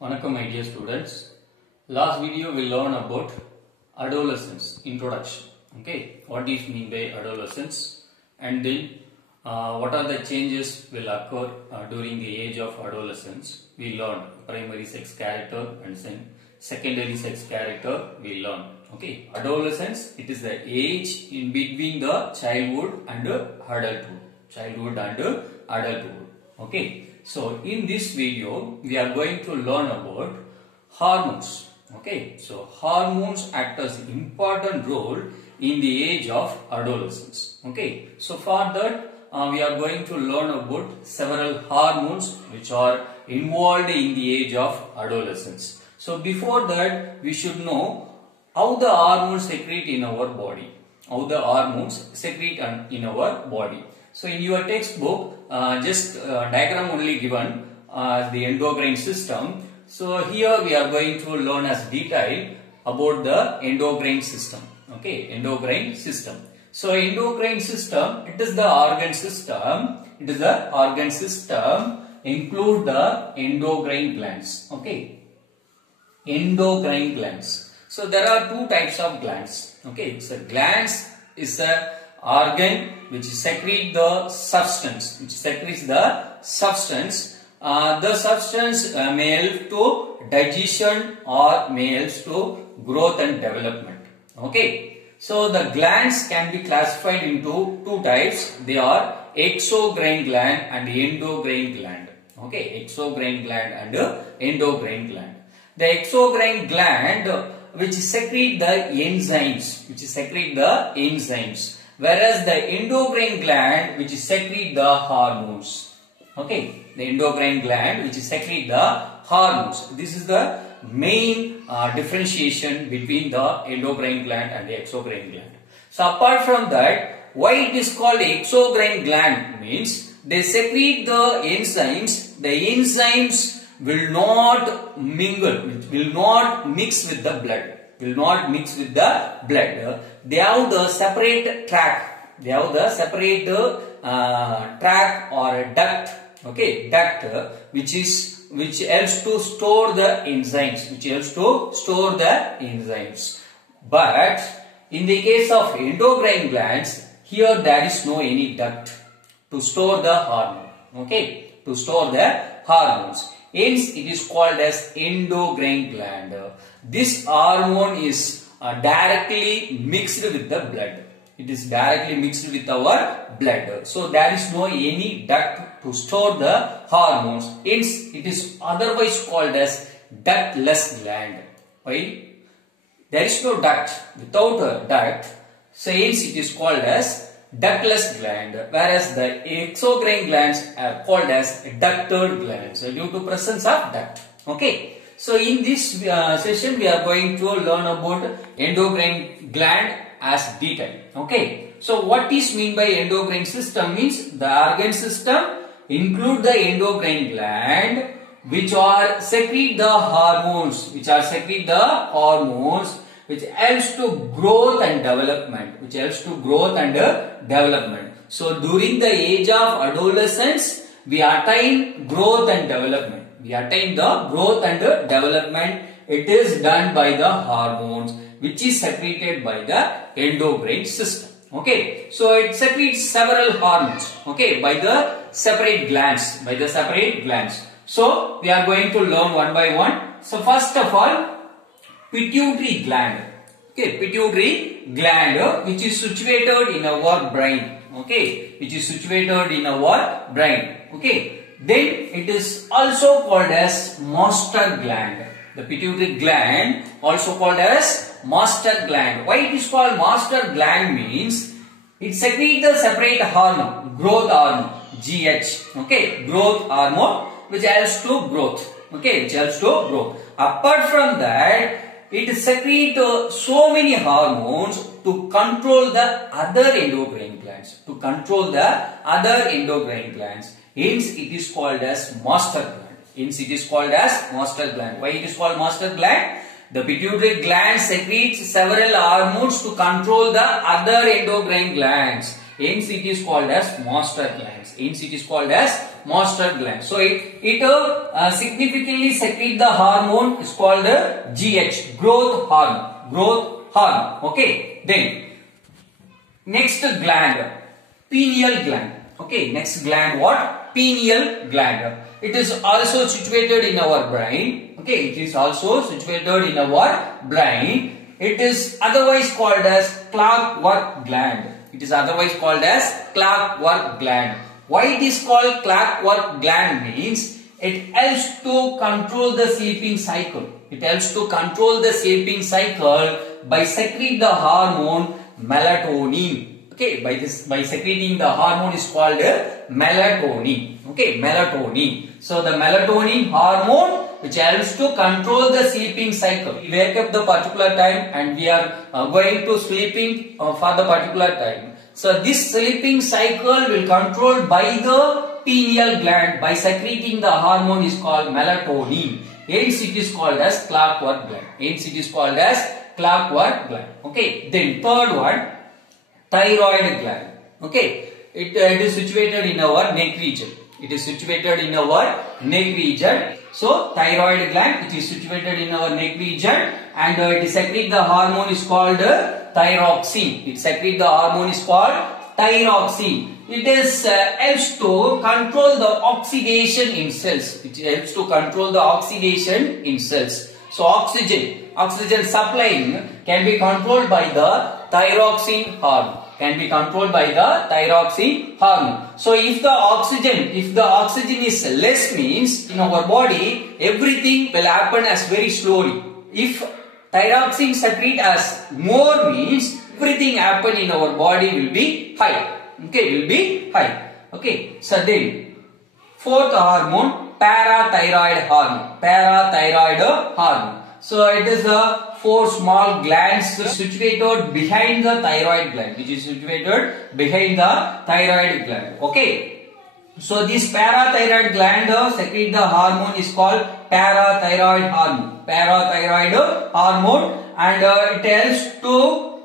Welcome my dear students. Last video we learned about adolescence introduction. Okay, what is mean by adolescence, and then what are the changes will occur during the age of adolescence. We learned primary sex character and then secondary sex character we learned. Okay, adolescence, it is the age in between the childhood and adulthood. Okay, so in this video we are going to learn about hormones. Okay, so hormones act as an important role in the age of adolescence. Okay, so for that we are going to learn about several hormones which are involved in the age of adolescence. So before that we should know how the hormones secrete in our body. So in your textbook, just diagram only given the endocrine system. So here we are going to learn as detail about the endocrine system. Okay, endocrine system. So endocrine system, it is the organ system. Include the endocrine glands. Okay, endocrine glands. So there are two types of glands. Okay, so glands is a organ which secretes the substance. The substance may help to digestion or may help to growth and development. Okay, so the glands can be classified into two types. They are exocrine gland and endocrine gland. Okay, exocrine gland and endocrine gland. The exocrine gland which secrete the enzymes, whereas the endocrine gland which secrete the hormones. Okay, the endocrine gland which secrete the hormones. This is the main differentiation between the endocrine gland and the exocrine gland. So apart from that, why it is called exocrine gland means they secrete the enzymes. The enzymes will not mingle, will not mix with the blood. They have the separate tract. Tract or a duct. Okay, duct which helps to store the enzymes. But in the case of endocrine glands, here there is no any duct to store the hormone. Okay, to store the hormones. Hence, it is called as endocrine gland. This hormone is directly mixed with the blood. It is directly mixed with our blood. So, there is no any duct to store the hormones. Hence, it is otherwise called as ductless gland. Why? There is no duct. Without a duct, so hence it is called as ductless gland, whereas the exocrine glands are called as ducted glands due to presence of duct. Okay, so in this session we are going to learn about endocrine gland as detail. Okay, so what is mean by endocrine system means the organ system include the endocrine gland which are secrete the hormones, which helps to growth and development. So during the age of adolescence, we attain growth and development. It is done by the hormones which is secreted by the endocrine system. Okay, so it secretes several hormones. Okay, by the separate glands. So we are going to learn one by one. So first of all, pituitary gland. Okay, pituitary gland which is situated in our brain. Okay, Okay, then it is also called as master gland. The pituitary gland also called as master gland. Why it is called master gland means it secretes the separate hormone, growth hormone, GH. Okay, growth hormone which helps to growth. Okay, Apart from that, it secretes so many hormones to control the other endocrine glands. Hence, it is called as master gland. Why it is called master gland? The pituitary gland secretes several hormones to control the other endocrine glands. Hence it is called as master glands. Hence it is called as master gland. So it significantly secrete the hormone is called GH, growth hormone. Growth hormone. Okay. Then next gland, pineal gland. Okay. Next gland what? Pineal gland. It is also situated in our brain. Okay. It is also situated in our brain. It is otherwise called as clockwork gland. It is otherwise called as clockwork gland. Why it is called clockwork gland means it helps to control the sleeping cycle. It helps to control the sleeping cycle by secreting the hormone melatonin. Okay, by secreting the hormone is called melatonin. Okay, melatonin. So the melatonin hormone which helps to control the sleeping cycle. We wake up the particular time and we are going to sleeping for the particular time. So this sleeping cycle will controlled by the pineal gland by secreting the hormone is called melatonin. Hence it is called as clockwork gland. Hence it is called as clockwork gland. Okay. Then third one, thyroid gland. Okay. It is situated in our neck region. It is situated in our neck region. So thyroid gland, it is situated in our neck region and it secretes the hormone is called thyroxine. It secretes the hormone is called thyroxine. It is helps to control the oxidation in cells. It helps to control the oxidation in cells. So oxygen supplying can be controlled by the thyroxine hormone. Can be controlled by the thyroxine hormone. So if the oxygen is less means in our body everything will happen as very slowly. If thyroxine secrete as more means everything happen in our body will be high. Okay, will be high. Okay, so then fourth hormone, parathyroid hormone. Parathyroid hormone. So it is the 4 small glands situated behind the thyroid gland, which is situated behind the thyroid gland. Okay. So this parathyroid gland secrete the hormone is called parathyroid hormone. Parathyroid hormone, and it helps to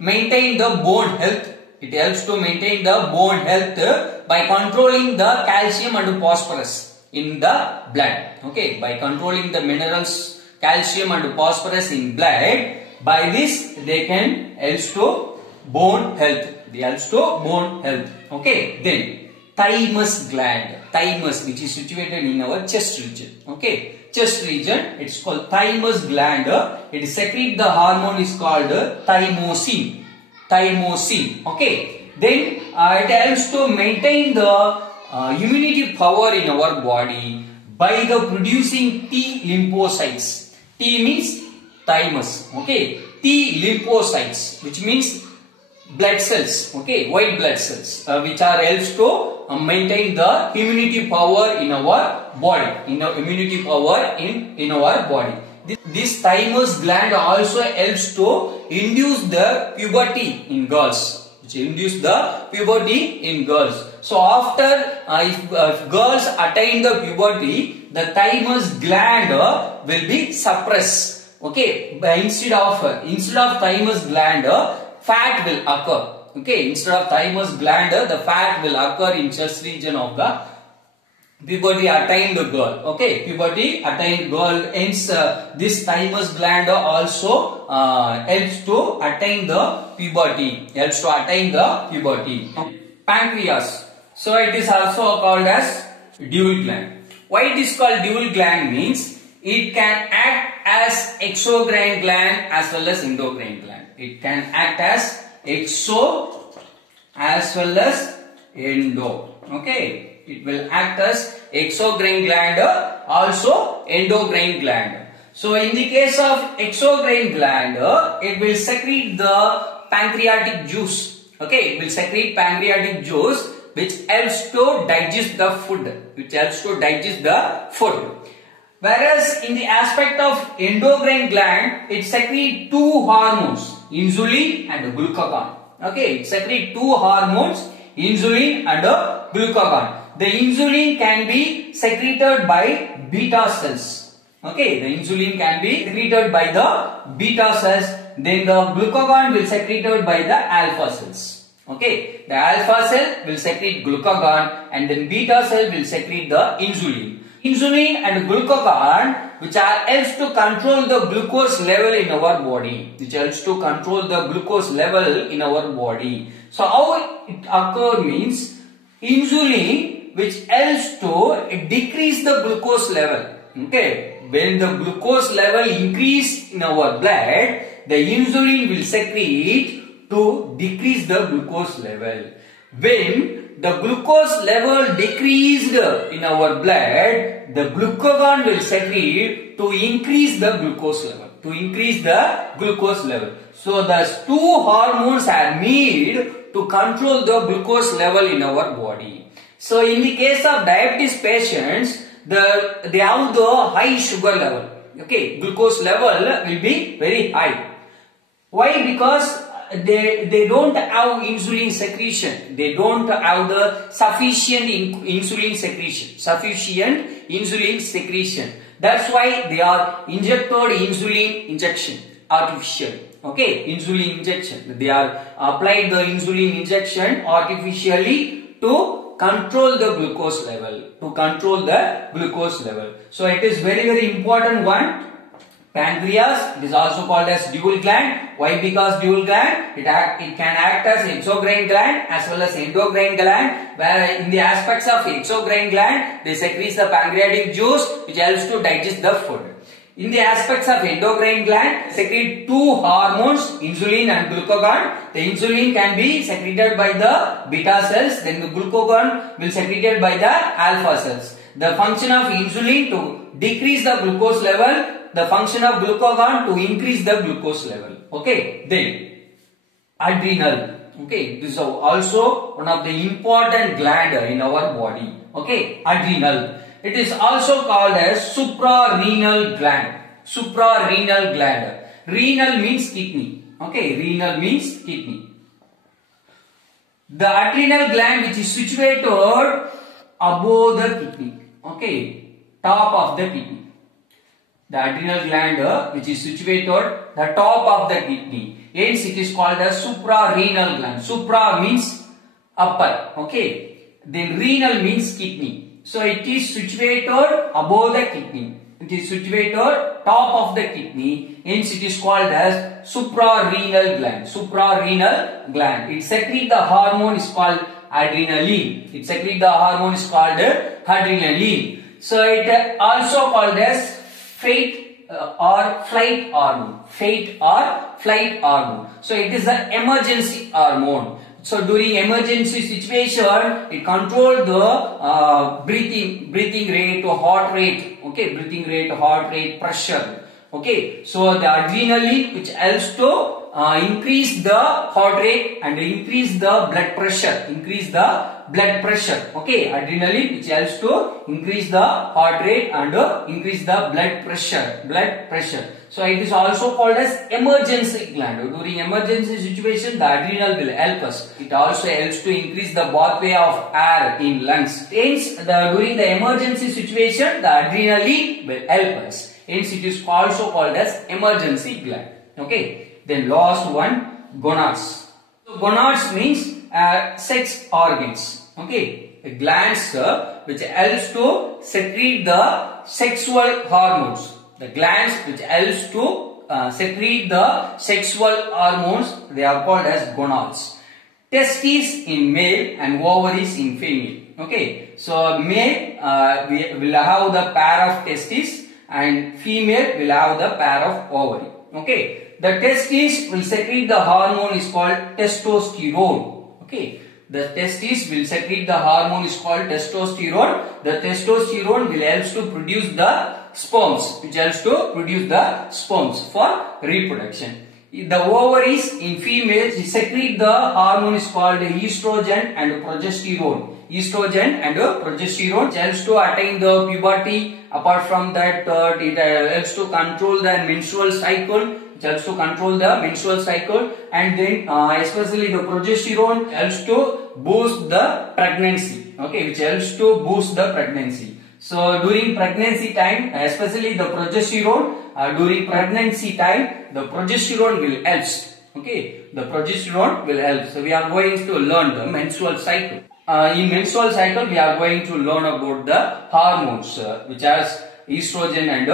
maintain the bone health. It helps to maintain the bone health by controlling the calcium and phosphorus in the blood. Okay, by controlling the minerals, calcium and phosphorus in blood. By this they can helps to bone health. They helps to bone health. Okay, then thymus gland. Thymus, which is situated in our chest region. Okay, chest region. It's called thymus gland. It secretes the hormone is called thymosin. Thymosin. Okay. Then it helps to maintain the immunity power in our body by the producing T lymphocytes. T means thymus. Okay. T lymphocytes, which means blood cells. Okay, white blood cells, which are helps to maintain the immunity power in our body. Immunity power in our body. This thymus gland also helps to induce the puberty in girls. Which induce the puberty in girls. So after if girls attain the puberty, the thymus gland will be suppressed. Okay, instead of thymus gland, fat will occur. Okay, instead of thymus gland, the fat will occur in chest region of the puberty attained girl. Okay, puberty attained girl. Hence, this thymus gland also helps to attain the puberty. Helps to attain the puberty. Pancreas. So it is also called as dual gland. Why it is called dual gland means it can act as exocrine gland as well as endocrine gland. It can act as exo as well as endo. Okay. It will act as exocrine gland, also endocrine gland. So in the case of exocrine gland, it will secrete the pancreatic juice. Okay, it will secrete pancreatic juice which helps to digest the food. Whereas in the aspect of endocrine gland, it secretes 2 hormones, insulin and glucagon. Okay, it secretes 2 hormones, insulin and glucagon. The insulin can be secreted by beta cells. Okay, the insulin can be secreted by the beta cells. Then the glucagon will secreted by the alpha cells. Okay, the alpha cell will secrete glucagon and then beta cell will secrete the insulin. Insulin and glucagon which are helps to control the glucose level in our body. Which helps to control the glucose level in our body. So how it occurs means insulin which helps to decrease the glucose level. Okay, when the glucose level increase in our blood, the insulin will secrete to decrease the glucose level. When the glucose level decreased in our blood, the glucagon will secrete to increase the glucose level. So the two hormones are made to control the glucose level in our body. So in the case of diabetes patients, they have the high sugar level. Okay, glucose level will be very high. Why? Because they don't have insulin secretion. They don't have the sufficient insulin secretion. That's why they are injected insulin injection, artificial. Okay, insulin injection. They are applied the insulin injection artificially to control the glucose level. So it is very important one. Pancreas, it is also called as dual gland. Why? Because dual gland, it can act as exocrine gland as well as endocrine gland, where in the aspects of exocrine gland, they secrete the pancreatic juice which helps to digest the food. In the aspects of endocrine gland, secrete two hormones, insulin and glucagon. The insulin can be secreted by the beta cells, then the glucagon will secreted by the alpha cells. The function of insulin to decrease the glucose level, the function of glucagon to increase the glucose level. Okay, then adrenal. Okay, this is also one of the important gland in our body. Okay, adrenal. It is also called as suprarenal gland. Renal means kidney. Okay, renal means kidney. The adrenal gland which is situated above the kidney. Okay, top of the kidney. The adrenal gland which is situated the top of the kidney. Hence it is called as suprarenal gland. Supra means upper. Okay. Then renal means kidney. So it is situated above the kidney. It is situated top of the kidney. Hence it is called as suprarenal gland. Suprarenal gland. It secretes the hormone is called adrenaline. So it also called as flight or flight hormone. So it is an emergency hormone. So during emergency situation, it controls the breathing rate, heart rate. Okay, breathing rate, heart rate, pressure. Okay, so the adrenaline which helps to increase the heart rate and increase the blood pressure. Okay, adrenaline which helps to increase the heart rate and increase the blood pressure. So it is also called as emergency gland. During emergency situation, the adrenal will help us. It also helps to increase the pathway of air in lungs. Hence, during the emergency situation, the adrenaline will help us. Hence, it is also called as emergency gland. Okay. Then last one, gonads. So gonads means sex organs. Okay. The glands which helps to secrete the sexual hormones. The glands which helps to secrete the sexual hormones, they are called as gonads. Testes in male and ovaries in female. Okay, so male will have the pair of testes and female will have the pair of ovary. Okay, the testes will secrete the hormone is called testosterone. Okay. The testes will secrete the hormone is called testosterone. The testosterone will help to produce the sperms, which helps to produce the sperms for reproduction. The ovaries in females secrete the hormone is called estrogen and progesterone. Estrogen and progesterone helps to attain the puberty. Apart from that, it helps to control the menstrual cycle. It helps to control the menstrual cycle, and then especially the progesterone helps to boost the pregnancy. Okay, which helps to boost the pregnancy. So during pregnancy time, especially the progesterone, during pregnancy time, the progesterone will helps. Okay, the progesterone will help. So we are going to learn the menstrual cycle. In menstrual cycle, we are going to learn about the hormones, which has estrogen and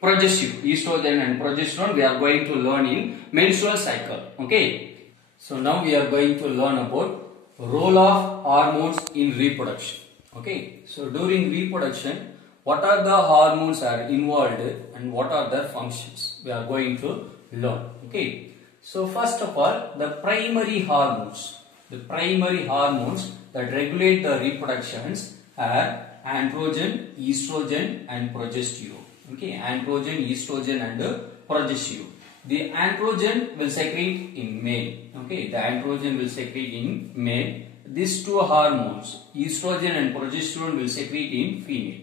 progesterone. Estrogen and progesterone we are going to learn in menstrual cycle. Okay. So now we are going to learn about role of hormones in reproduction. Okay. So during reproduction, what are the hormones are involved and what are their functions? We are going to learn. Okay. So first of all, the primary hormones. The primary hormones that regulate the reproductions are androgen, estrogen and progesterone. Okay, androgen, estrogen and progesterone. The androgen will secrete in male. Okay, the androgen will secrete in male. These two hormones, estrogen and progesterone, will secrete in female.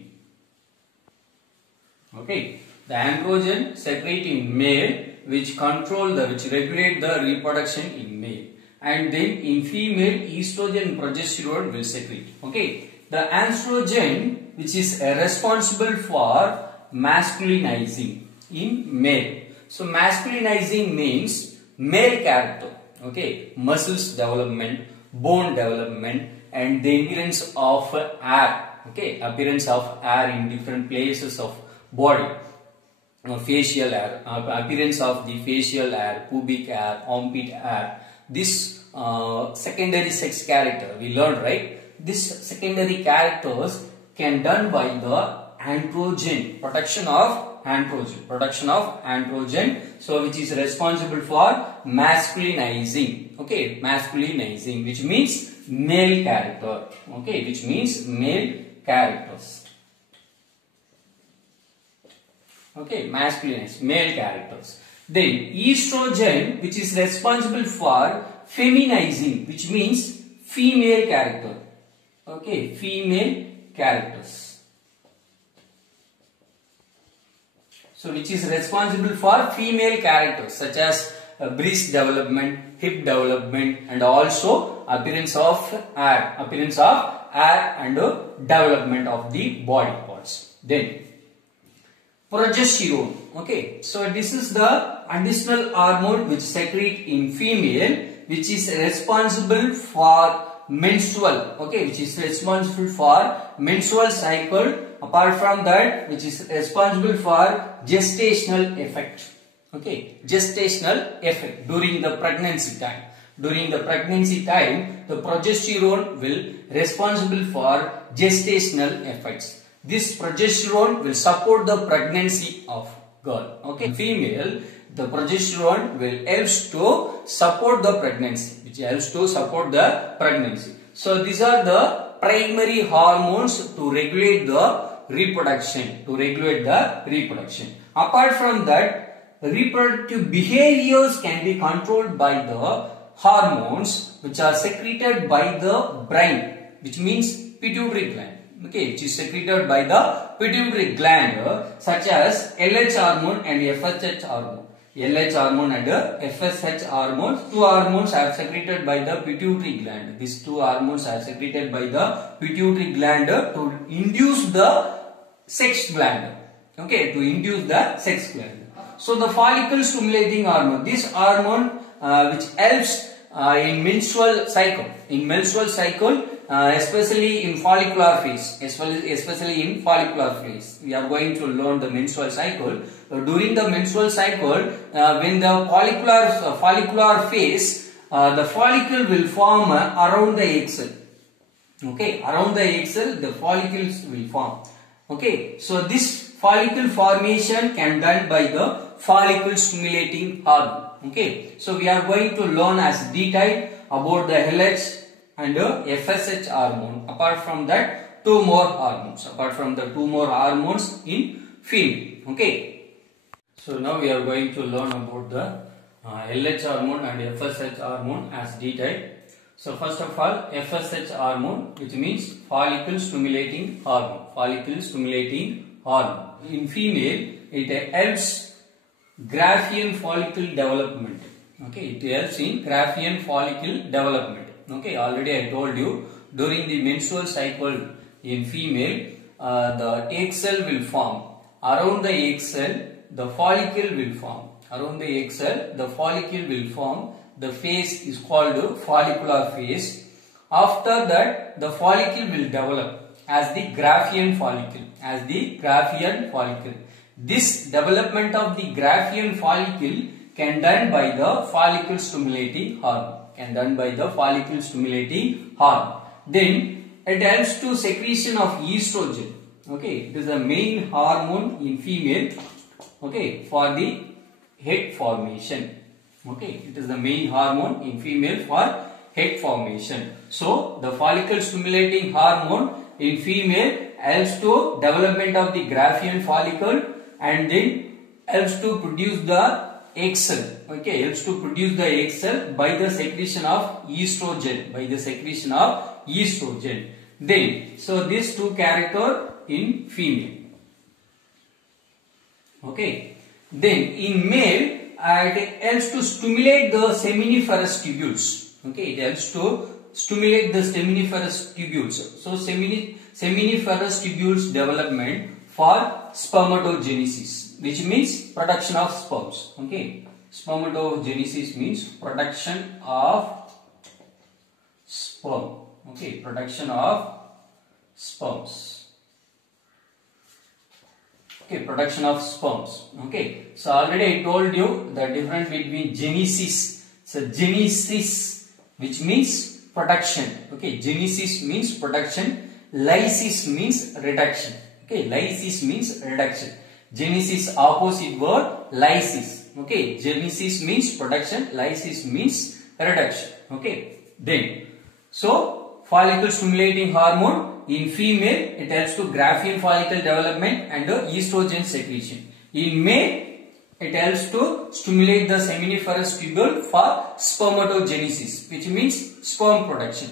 Okay, the androgen secrete in male, which regulate the reproduction in male, and then in female, estrogen and progesterone will secrete. Okay, the androgen, which is responsible for masculinizing in male. So masculinizing means male character. Okay, muscles development, bone development, and the appearance of hair. Okay, appearance of hair in different places of body. Facial hair, appearance of the facial hair, pubic hair, armpit hair. This secondary sex character we learned, right? This secondary characters can done by the androgen, production of androgen, so which is responsible for masculinizing. Okay, masculinizing, which means male character. Okay, which means male characters. Okay, masculinized, male characters. Then estrogen, which is responsible for feminizing, which means female character. Okay, female characters. So which is responsible for female characters such as breast development, hip development, and also appearance of hair and development of the body parts. Then progesterone. Okay, so this is the additional hormone which secrete in female, which is responsible for menstrual. Okay, which is responsible for menstrual cycle. Apart from that, which is responsible for gestational effect. Okay, gestational effect during the pregnancy time. During the pregnancy time, the progesterone will responsible for gestational effects. This progesterone will support the pregnancy of girl. Okay, female, the progesterone will helps to support the pregnancy, which helps to support the pregnancy. So these are the primary hormones to regulate the reproduction. Apart from that, reproductive behaviors can be controlled by the hormones which are secreted by the brain, which means pituitary gland. Okay, which is secreted by the pituitary gland, such as LH hormone and FSH hormone. LH hormone and FSH hormones, two hormones are secreted by the pituitary gland. These two hormones are secreted by the pituitary gland to induce the sex gland. Okay, to induce the sex gland. So the follicle stimulating hormone, this hormone which helps in menstrual cycle. In menstrual cycle, especially in follicular phase, we are going to learn the menstrual cycle. During the menstrual cycle, when the follicular phase, the follicle will form around the egg cell. Okay, around the egg cell, the follicles will form. Okay, so this follicle formation can done by the follicle stimulating hormone. Okay, so we are going to learn as detail about the LH and FSH hormone. Apart from that, two more hormones. In female. Okay. So now we are going to learn about the LH hormone and FSH hormone as detail. So first of all, FSH hormone, which means follicle stimulating hormone. In female, it helps Graafian follicle development. Okay, it helps in Graafian follicle development. Okay, already I told you, during the menstrual cycle in female, the egg cell will form. Around the egg cell, the follicle will form. around the egg cell, the follicle will form. The phase is called follicular phase. After that, the follicle will develop as the Graafian follicle. This development of the Graafian follicle can done by the follicle stimulating hormone. Then it helps to secretion of estrogen. Okay, it is the main hormone in female. Okay, for the head formation. Okay, it is the main hormone in female for head formation. So the follicle stimulating hormone in female helps to development of the Graafian follicle and then helps to produce the egg cell. Okay, helps to produce the egg cell by the secretion of estrogen. Then, so these two character in female. Okay. Then in male, it helps to stimulate the seminiferous tubules. Okay, it helps to stimulate the seminiferous tubules. So seminiferous tubules development for spermatogenesis, which means production of sperms. Okay, spermatogenesis means production of sperm. Okay, production of sperms. Okay, production of sperms. Okay, so already I told you the difference between genesis. So genesis, which means production. Okay, genesis means production. Lysis means reduction. Okay, lysis means reduction. Genesis opposite word lysis. Okay, genesis means production. Lysis means reduction. Okay, then so follicle stimulating hormone. In female, it helps to Graafian follicle development and estrogen secretion. In male, it helps to stimulate the seminiferous tubule for spermatogenesis, which means sperm production.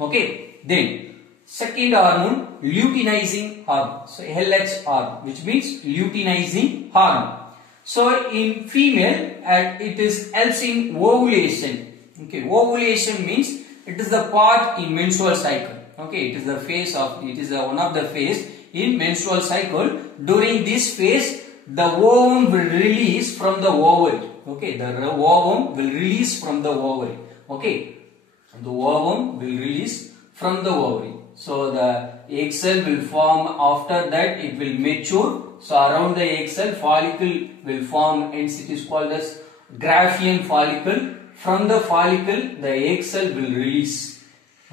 Okay. Then, second hormone, luteinizing hormone. So, LH hormone, which means luteinizing hormone. So, in female, it helps in ovulation. Okay, ovulation means it is the part in menstrual cycle. Okay, it is one of the phase in menstrual cycle. During this phase, the ovum will release from the ovary. Okay, the ovum will release from the ovary. Okay, the ovum will release from the ovary. So the egg cell will form. After that, it will mature. So around the egg cell, follicle will form, hence it is called as Graafian follicle. From the follicle, the egg cell will release.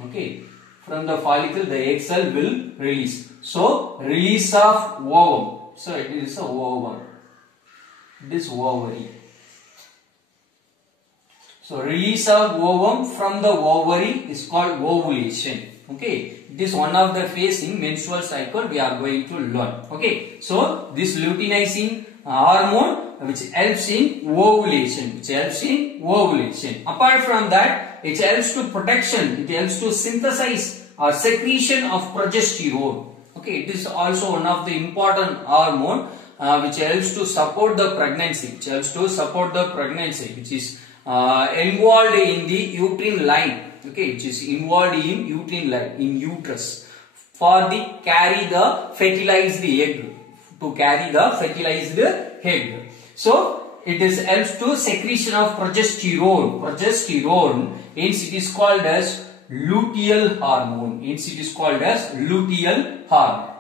Okay. From the follicle, the egg cell will release. So, release of ovum. So, it is a ovum. This ovary. So, release of ovum from the ovary is called ovulation. Okay. It is one of the phase in menstrual cycle we are going to learn. Okay. So, this luteinizing hormone which helps in ovulation. Apart from that, it helps to protection. It helps to synthesize or secretion of progesterone. Okay, it is also one of the important hormone which helps to support the pregnancy. Which is involved in the uterine line. Okay, which is involved in uterine line, in uterus, for the carry the fertilized egg. To carry the fertilized egg. So, it helps to secretion of progesterone. Hence it is called as luteal hormone.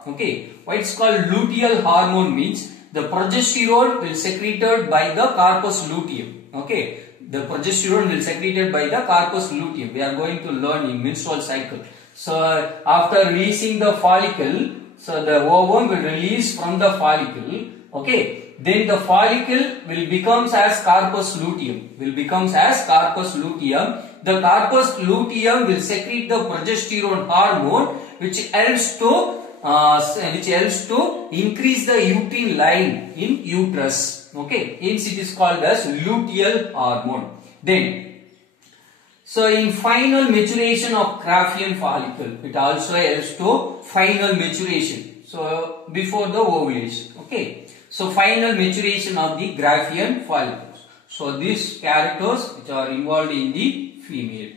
Okay. Why it's called luteal hormone means the progesterone will secreted by the corpus luteum. Okay. The progesterone will secreted by the corpus luteum. We are going to learn in menstrual cycle. So, after releasing the follicle, so the ovum will release from the follicle. Okay. Then the follicle will becomes as corpus luteum. The corpus luteum will secrete the progesterone hormone, which helps to increase the uterine line in uterus. Okay, hence it is called as luteal hormone. Then, so in final maturation of Graafian follicle, it also helps to final maturation. So before the ovulation. Okay. So final maturation of the Graafian follicles. So these characters which are involved in the female.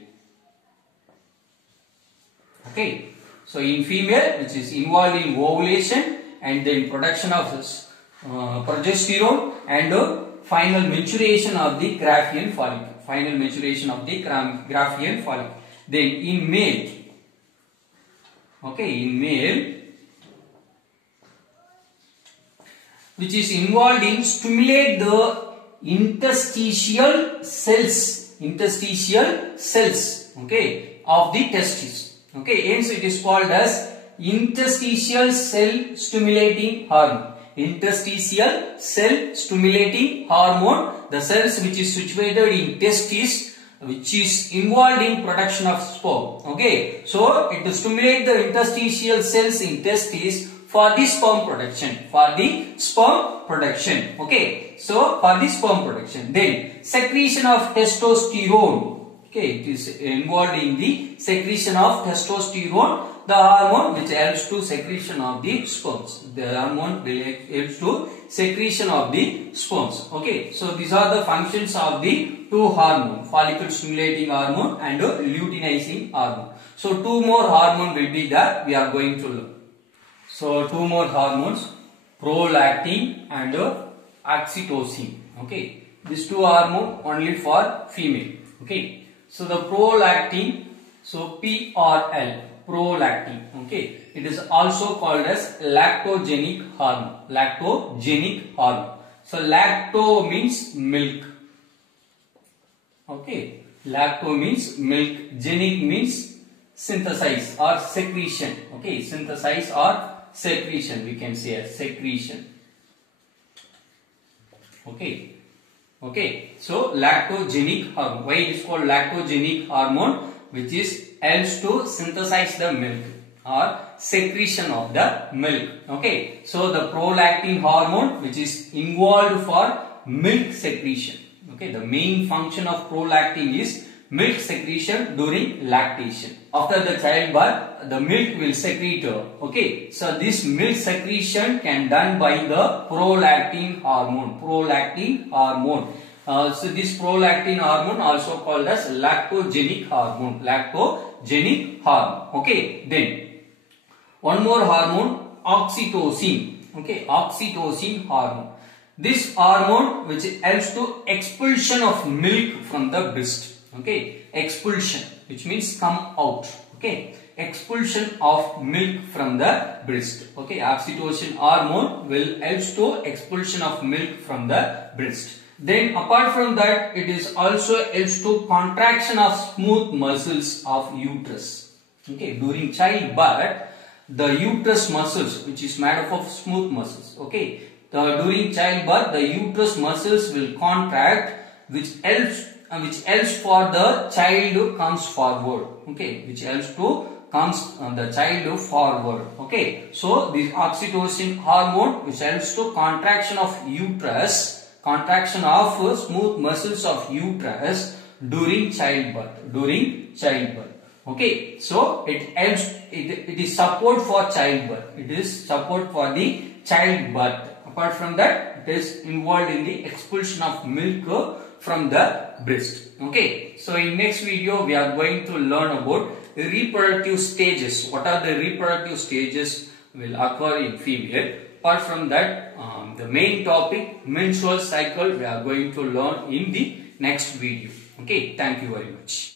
Okay. So in female, which is involved in ovulation and then production of this progesterone, and final maturation of the Graafian follicle. Final maturation of the Graafian follicle. Then in male, okay, in male, which is involved in stimulate the interstitial cells, okay, of the testis. Okay, hence it is called as interstitial cell stimulating hormone. Interstitial cell stimulating hormone, the cells which is situated in testis, which is involved in production of sperm. Okay, so it will stimulate the interstitial cells in testis for the sperm production. Okay, so for the sperm production. Then secretion of testosterone. Okay, it is involved in the secretion of testosterone, the hormone which helps to secretion of the sperms. The hormone helps to secretion of the sperms. Okay, so these are the functions of the two hormones, follicle stimulating hormone and luteinizing hormone. So two more hormone will be there, we are going to learn. So two more hormones, prolactin and oxytocin. Okay, these two hormones only for female. Okay, so the prolactin, so PRL, prolactin. Okay, it is also called as lactogenic hormone. Lactogenic hormone. So lacto means milk. Okay, lacto means milk. Genic means synthesize or secretion. Okay, synthesize or secretion, we can say as secretion. Okay. Okay, so lactogenic hormone. Why it is called lactogenic hormone? Which is helps to synthesize the milk or secretion of the milk. Okay, so the prolactin hormone which is involved for milk secretion. Okay, the main function of prolactin is milk secretion during lactation. After the childbirth, the milk will secrete. Okay, so this milk secretion can done by the prolactin hormone. Prolactin hormone. So this prolactin hormone also called as lactogenic hormone. Lactogenic hormone. Okay, then one more hormone, oxytocin. Okay, oxytocin hormone. This hormone which helps to expulsion of milk from the breast. Okay, expulsion, which means come out. Okay, expulsion of milk from the breast. Okay, oxytocin hormone will helps to expulsion of milk from the breast. Then apart from that, it is also helps to contraction of smooth muscles of uterus. Okay, during childbirth, the uterus muscles, which is made up of smooth muscles. Okay, during childbirth, the uterus muscles will contract, which helps for the child who comes forward. Okay, which helps to comes the child forward. Okay, so this oxytocin hormone which helps to contraction of uterus, contraction of smooth muscles of uterus during childbirth. Okay, so it helps, it is support for childbirth. It is support for the childbirth. Apart from that, it is involved in the expulsion of milk from the breast. Okay, so in next video we are going to learn about reproductive stages. What are the reproductive stages will occur in female? Apart from that, the main topic, menstrual cycle, we are going to learn in the next video. Okay, thank you very much.